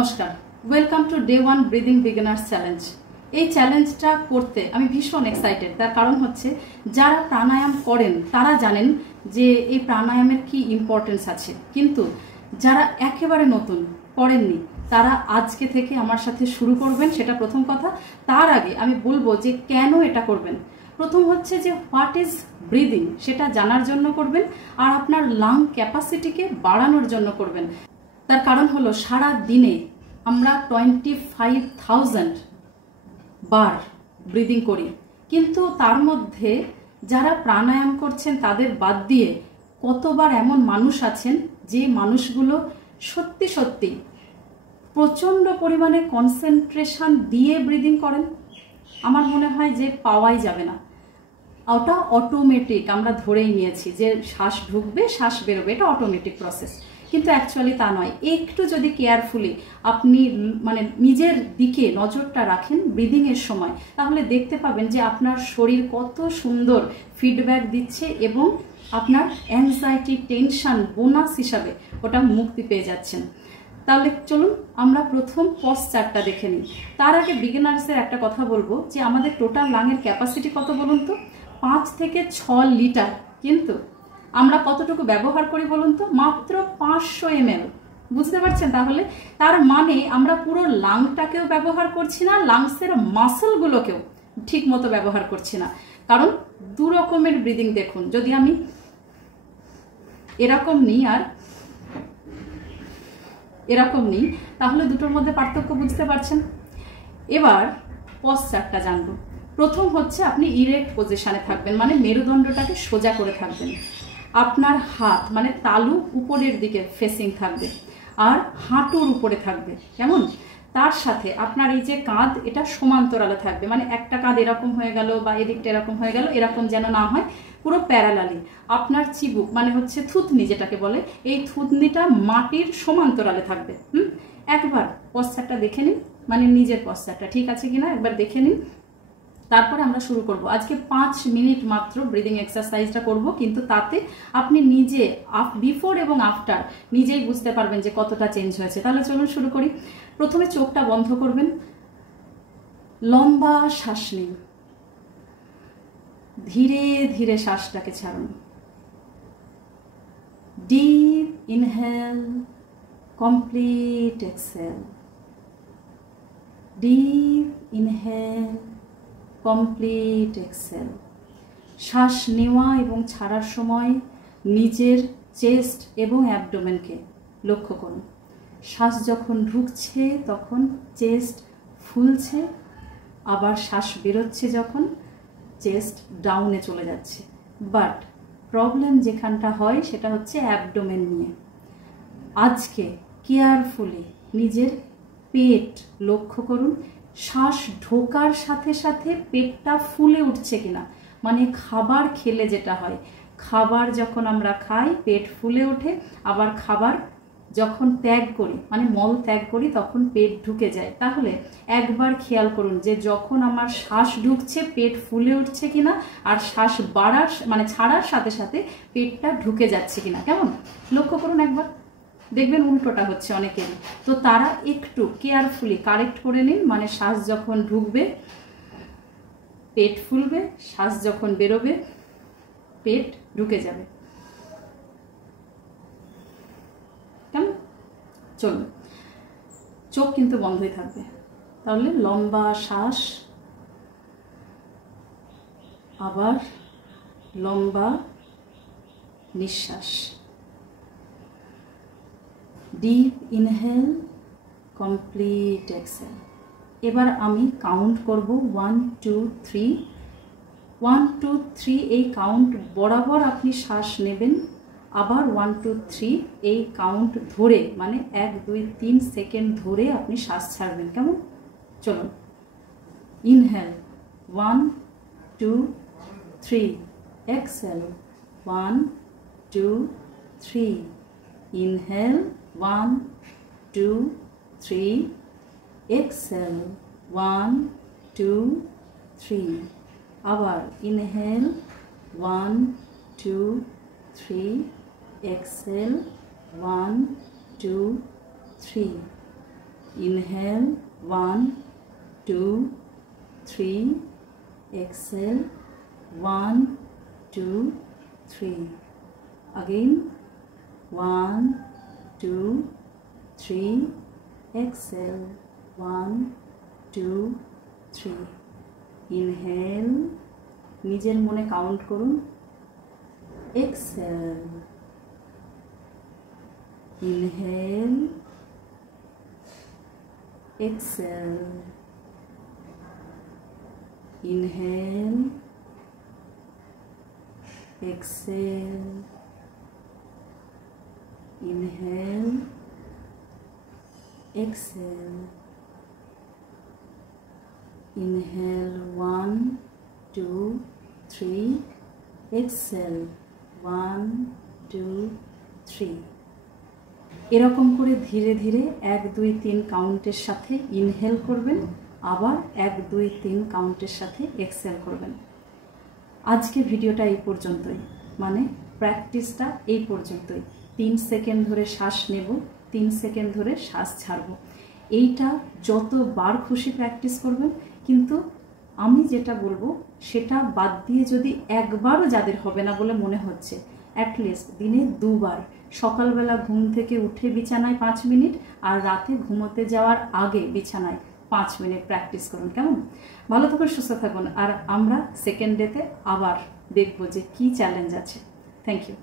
নমস্কার, welcome to day 1 breathing beginners challenge. এই চ্যালেঞ্জটা করতে আমি ভীষণ এক্সাইটেড। তার কারণ হচ্ছে যারা প্রাণায়াম করেন তারা জানেন যে এই প্রাণায়ামের কি ইম্পর্টেন্স আছে, কিন্তু যারা একেবারে নতুন করেননি তারা আজকে থেকে আমার সাথে শুরু করবেন, সেটা প্রথম কথা। তার আগে আমি বলবো যে কেন এটা করবেন। প্রথম হচ্ছে যে হোয়াট ইজ ব্রিদিং সেটা জানার জন্য করবেন, আর আপনার লাং ক্যাপাসিটিকে বাড়ানোর জন্য করবেন। তার কারণ হলো সারা দিনে আমরা 25,000 বার ব্রিদিং করি, কিন্তু তার মধ্যে যারা প্রাণায়াম করছেন তাদের বাদ দিয়ে কতবার এমন মানুষ আছেন যে মানুষগুলো সত্যি সত্যি প্রচণ্ড পরিমাণে কনসেন্ট্রেশন দিয়ে ব্রিদিং করেন। আমার মনে হয় যে পাওয়াই যাবে না। ওটা অটোমেটিক আমরা ধরেই নিয়েছি যে শ্বাস ঢুকবে শ্বাস বেরোবে, এটা অটোমেটিক প্রসেস, কিন্তু অ্যাকচুয়ালি তা নয়। একটু যদি কেয়ারফুলি আপনি নিজের দিকে নজরটা রাখেন ব্রিদিংয়ের সময়, তাহলে দেখতে পাবেন যে আপনার শরীর কত সুন্দর ফিডব্যাক দিচ্ছে এবং আপনার অ্যাংজাইটি টেনশন বোনাস হিসাবে ওটা মুক্তি পেয়ে যাচ্ছেন। তাহলে চলুন আমরা প্রথম পশ্চারটা দেখে নিই। তার আগে বিগিনার্সের একটা কথা বলবো যে আমাদের টোটাল লাংয়ের ক্যাপাসিটি কত বলুন তো? 5 থেকে 6 লিটার, কিন্তু আমরা কতটুকু ব্যবহার করি বলুন তো? মাত্র 500 ml। বুঝতে পারছেন? তাহলে তার মানে আমরা পুরো লাংটাকেও ব্যবহার করছি না, লাংসের মাসলগুলোকেও ঠিক মতো ব্যবহার করছি না। কারণ দু রকমের ব্রিদিং দেখুন, যদি আমি এরকম নিই আর এরকম নিই তাহলে দুটোর মধ্যে পার্থক্য বুঝতে পারছেন। এবার পশ্চারটা জানবো। প্রথম হচ্ছে আপনি ইরেক্ট পজিশনে থাকবেন, মানে মেরুদণ্ডটাকে সোজা করে থাকবেন। আপনার হাত মানে তালু উপরের দিকে ফেসিং থাকবে আর হাঁটুর উপরে থাকবে, কেমন? তার সাথে আপনার এই যে কাঁধ, এটা সমান্তরালে থাকবে, মানে একটা কাঁধ এরকম হয়ে গেল বা এদিকটা এরকম হয়ে গেল, এরকম যেন না হয়, পুরো প্যারালালি। আপনার চিবুক মানে হচ্ছে থুতনি যেটাকে বলে, এই থুতনিটা মাটির সমান্তরালে থাকবে। একবার পশ্চারটা দেখে নিন, মানে নিজের পশ্চারটা ঠিক আছে কিনা একবার দেখে নিন, তারপরে আমরা শুরু করব। আজকে 5 মিনিট মাত্র ব্রিদিং এক্সারসাইজটা করব, কিন্তু তাতে আপনি নিজে বিফোর এবং আফটার নিজেই বুঝতে পারবেন যে কতটা চেঞ্জ হয়েছে। তাহলে চলুন শুরু করি। প্রথমে চোখটা বন্ধ করবেন, লম্বা শ্বাস নিন, ধীরে ধীরে শ্বাসটাকে ছাড়ুন। Deep inhale, complete exhale, deep inhale, complete exhale. শ্বাস নেওয়া এবং ছাড়ার সময় নিজের চেস্ট এবং অ্যাবডোমেনকে লক্ষ্য করুন। শ্বাস যখন ঢুকছে তখন চেস্ট ফুলছে, আবার শ্বাস বেরোচ্ছে যখন চেস্ট ডাউনে চলে যাচ্ছে। বাট প্রবলেম যেখানটা হয় সেটা হচ্ছে অ্যাবডোমেন নিয়ে। আজকে কেয়ারফুলি নিজের পেট লক্ষ্য করুন। শ্বাস ঢোকার সাথে সাথে পেটটা ফুলে উঠছে কিনা, মানে খাবার খেলে যেটা হয়, খাবার যখন আমরা খাই পেট ফুলে ওঠে, আবার খাবার যখন ত্যাগ করি মানে মল ত্যাগ করি তখন পেট ঢুকে যায়। তাহলে একবার খেয়াল করুন যে যখন আমার শ্বাস ঢুকছে পেট ফুলে উঠছে কিনা, আর শ্বাস বাড়ার মানে ছাড়ার সাথে সাথে পেটটা ঢুকে যাচ্ছে কিনা, কেমন লক্ষ্য করুন একবার। দেখবেন উল্টোটা হচ্ছে অনেকেরই, তো তারা একটু কেয়ারফুলি কারেক্ট করে নিন। মানে শ্বাস যখন ঢুকবে পেট ফুলবে, শ্বাস যখন বেরোবে পেট ঢুকে যাবে, কেমন? চলুন, চোখ কিন্তু বন্ধই থাকবে। তাহলে লম্বা শ্বাস, আবার লম্বা নিঃশ্বাস, ডিপ ইনহেল, কমপ্লিট এক্সহেল। এবার আমি কাউন্ট করব 1 2 3। 1 2 3 এই কাউন্ট বরাবর আপনি শ্বাস নেবেন, আবার 1 2 3 এই কাউন্ট ধরে মানে 1 2 3 সেকেন্ড ধরে আপনি শ্বাস ছাড়বেন, কেমন? চলুন, ইনহেল 1 2 3, এক্সহেল 1 2 3, ইনহেল 1 2 3, exhale 1 2 3, আবার inhale 1 2 3, exhale 1 2 3, inhale 1 2 3 exhale 1 2 3 again 1 2 3 exhale 1 2 3 inhale নিজের মনে কাউন্ট করুন exhale inhale exhale inhale exhale inhale exhale inhale 1 2 3 exhale 1 2 3 এরকম করে ধীরে ধীরে 1 2 3 কাউন্টের সাথে ইনহেল করবেন, আবার 1 2 3 কাউন্টের সাথে এক্সহেল করবেন। আজকে ভিডিওটা এই পর্যন্তই, মানে প্র্যাকটিসটা এই পর্যন্তই। 3 সেকেন্ড ধরে শ্বাস নেব, 3 সেকেন্ড ধরে শ্বাস ছাড়ব। এইটা যতবার খুশি প্র্যাকটিস করবেন, কিন্তু আমি যেটা বলবো সেটা বাদ দিয়ে যদি একবারও যাদের হবে না বলে মনে হচ্ছে, অ্যাটলিস্ট দিনে 2 বার, সকালবেলা ঘুম থেকে উঠে বিছানায় 5 মিনিট আর রাতে ঘুমোতে যাওয়ার আগে বিছানায় 5 মিনিট প্র্যাকটিস করুন। কেমন? ভালো থাকুন, সুস্থ থাকুন, আর আমরা সেকেন্ড ডেতে আবার দেখবো যে কি চ্যালেঞ্জ আছে। Thank you.